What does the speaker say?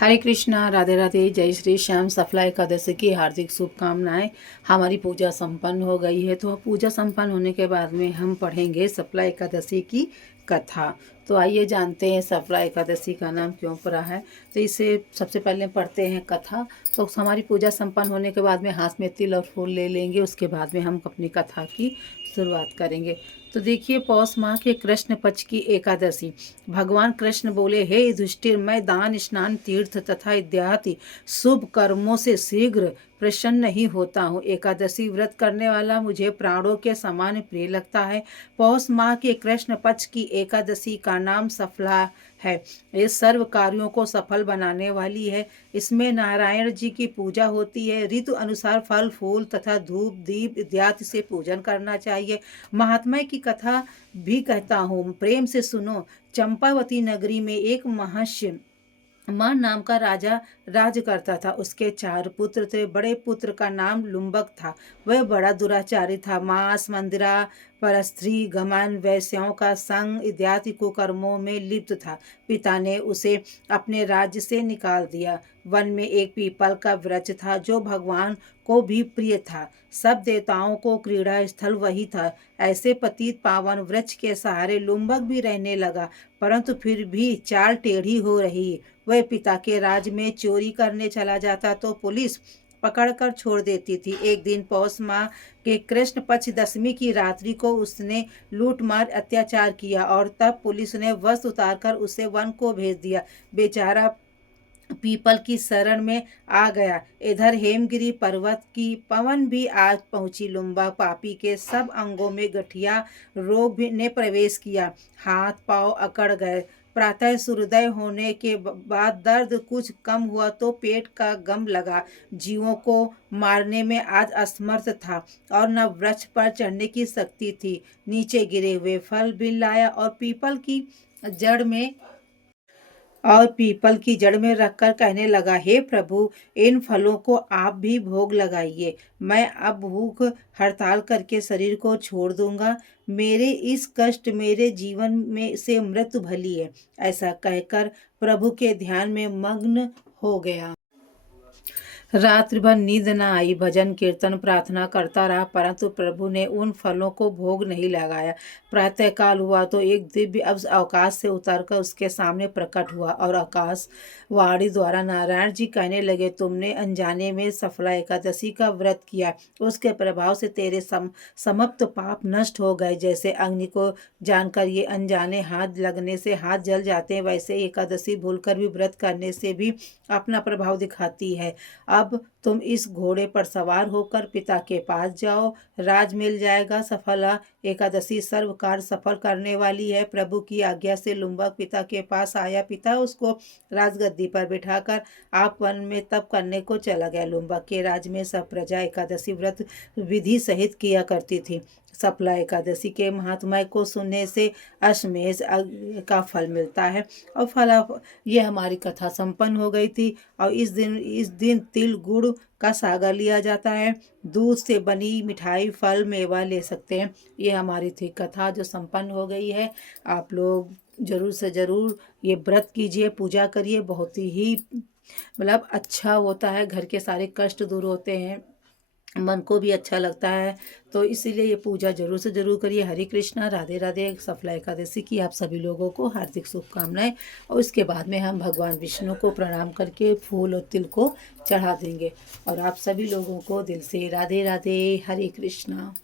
हरे कृष्णा, राधे राधे, जय श्री श्याम। सफला एकादशी की हार्दिक शुभकामनाएं। हमारी पूजा संपन्न हो गई है, तो पूजा संपन्न होने के बाद में हम पढ़ेंगे सफला एकादशी की कथा। तो आइए जानते हैं सफला एकादशी का नाम क्यों पड़ा है। तो इसे सबसे पहले पढ़ते हैं कथा। तो हमारी पूजा संपन्न होने के बाद में हाथ में तिल और फूल ले लेंगे, उसके बाद में हम अपनी कथा की शुरुआत करेंगे। तो देखिए, पौष माह के कृष्ण पक्ष की एकादशी। भगवान कृष्ण बोले, हे युधिष्ठिर, मैं दान, स्नान, तीर्थ तथा इत्यादि शुभ कर्मों से शीघ्र प्रसन्न नहीं होता हूँ। एकादशी व्रत करने वाला मुझे प्राणों के समान प्रिय लगता है। पौष माह के कृष्ण पक्ष की एकादशी का नाम सफला है। ये सर्व कार्यों को सफल बनाने वाली है। इसमें नारायण जी की पूजा होती है। ऋतु अनुसार फल फूल तथा धूप दीप इत्यादि से पूजन करना चाहिए। महात्मा की कथा भी कहता हूँ, प्रेम से सुनो। चंपावती नगरी में एक महर्षि मान नाम का राजा राज करता था। उसके 4 पुत्र थे। बड़े पुत्र का नाम लुम्बक था। वह बड़ा दुराचारी था। मांस मंदिरा परस्त्री गमन वैश्यों का संग इत्यादि कुकर्मों में लिप्त था। पिता ने उसे अपने राज्य से निकाल दिया। वन में एक पीपल का वृक्ष था जो भगवान को भी प्रिय था। सब देवताओं को क्रीड़ा स्थल वही था। ऐसे पतित पावन वृक्ष के सहारे लुम्बक भी रहने लगा, परंतु फिर भी चाल टेढ़ी हो रही। वह पिता के राज में चोरी करने चला जाता तो पुलिस पकड़कर छोड़ देती थी। एक दिन पौष माह के कृष्ण पक्ष दशमी की रात्रि को उसने लूटमार अत्याचार किया और तब पुलिस ने वस्त्र उतारकर उसे वन को भेज दिया। बेचारा पीपल की शरण में आ गया। इधर हेमगिरी पर्वत की पवन भी आज पहुंची। लुम्बा पापी के सब अंगों में गठिया रोग भी ने प्रवेश किया। हाथ पांव अकड़ गए। प्रातः सूर्योदय होने के बाद दर्द कुछ कम हुआ तो पेट का गम लगा। जीवों को मारने में आज असमर्थ था और न वृक्ष पर चढ़ने की शक्ति थी। नीचे गिरे हुए फल बिन लाया और पीपल की जड़ में रखकर कहने लगा, हे प्रभु, इन फलों को आप भी भोग लगाइए। मैं अब भूख हड़ताल करके शरीर को छोड़ दूंगा। मेरे इस कष्ट मेरे जीवन में से मृत्यु भली है। ऐसा कहकर प्रभु के ध्यान में मग्न हो गया। रात्रि भर नींद न आई। भजन कीर्तन प्रार्थना करता रहा, परंतु प्रभु ने उन फलों को भोग नहीं लगाया। प्रातःकाल हुआ तो एक दिव्य अब्ज आकाश से उतरकर उसके सामने प्रकट हुआ और आकाश वाणी द्वारा नारायण जी कहने लगे, तुमने अनजाने में सफला एकादशी का व्रत किया। उसके प्रभाव से तेरे समस्त पाप नष्ट हो गए। जैसे अग्नि को जानकर ये अनजाने हाथ लगने से हाथ जल जाते हैं, वैसे एकादशी भूलकर भी व्रत करने से भी अपना प्रभाव दिखाती है। अब तुम इस घोड़े पर सवार होकर पिता के पास जाओ, राज मिल जाएगा। सफला एकादशी सर्व कार्य सफल करने वाली है। प्रभु की आज्ञा से लुम्बक पिता के पास आया। पिता उसको राजगद्दी पर बिठाकर आप वन में तप करने को चला गया। लुम्बक के राज में सब प्रजा एकादशी व्रत विधि सहित किया करती थी। सफला एकादशी के महात्म्य को सुनने से अश्वमेध का फल मिलता है। और फला ये हमारी कथा संपन्न हो गई थी। और इस दिन तिल गुड़ का सागर लिया जाता है। दूध से बनी मिठाई फल मेवा ले सकते हैं। ये हमारी थी कथा जो संपन्न हो गई है। आप लोग जरूर से जरूर ये व्रत कीजिए, पूजा करिए। बहुत ही मतलब अच्छा होता है, घर के सारे कष्ट दूर होते हैं, मन को भी अच्छा लगता है। तो इसीलिए ये पूजा जरूर से जरूर करिए। हरे कृष्णा, राधे राधे। सफला एकादशी की आप सभी लोगों को हार्दिक शुभकामनाएं। और इसके बाद में हम भगवान विष्णु को प्रणाम करके फूल और तिल को चढ़ा देंगे। और आप सभी लोगों को दिल से राधे राधे, हरे कृष्णा।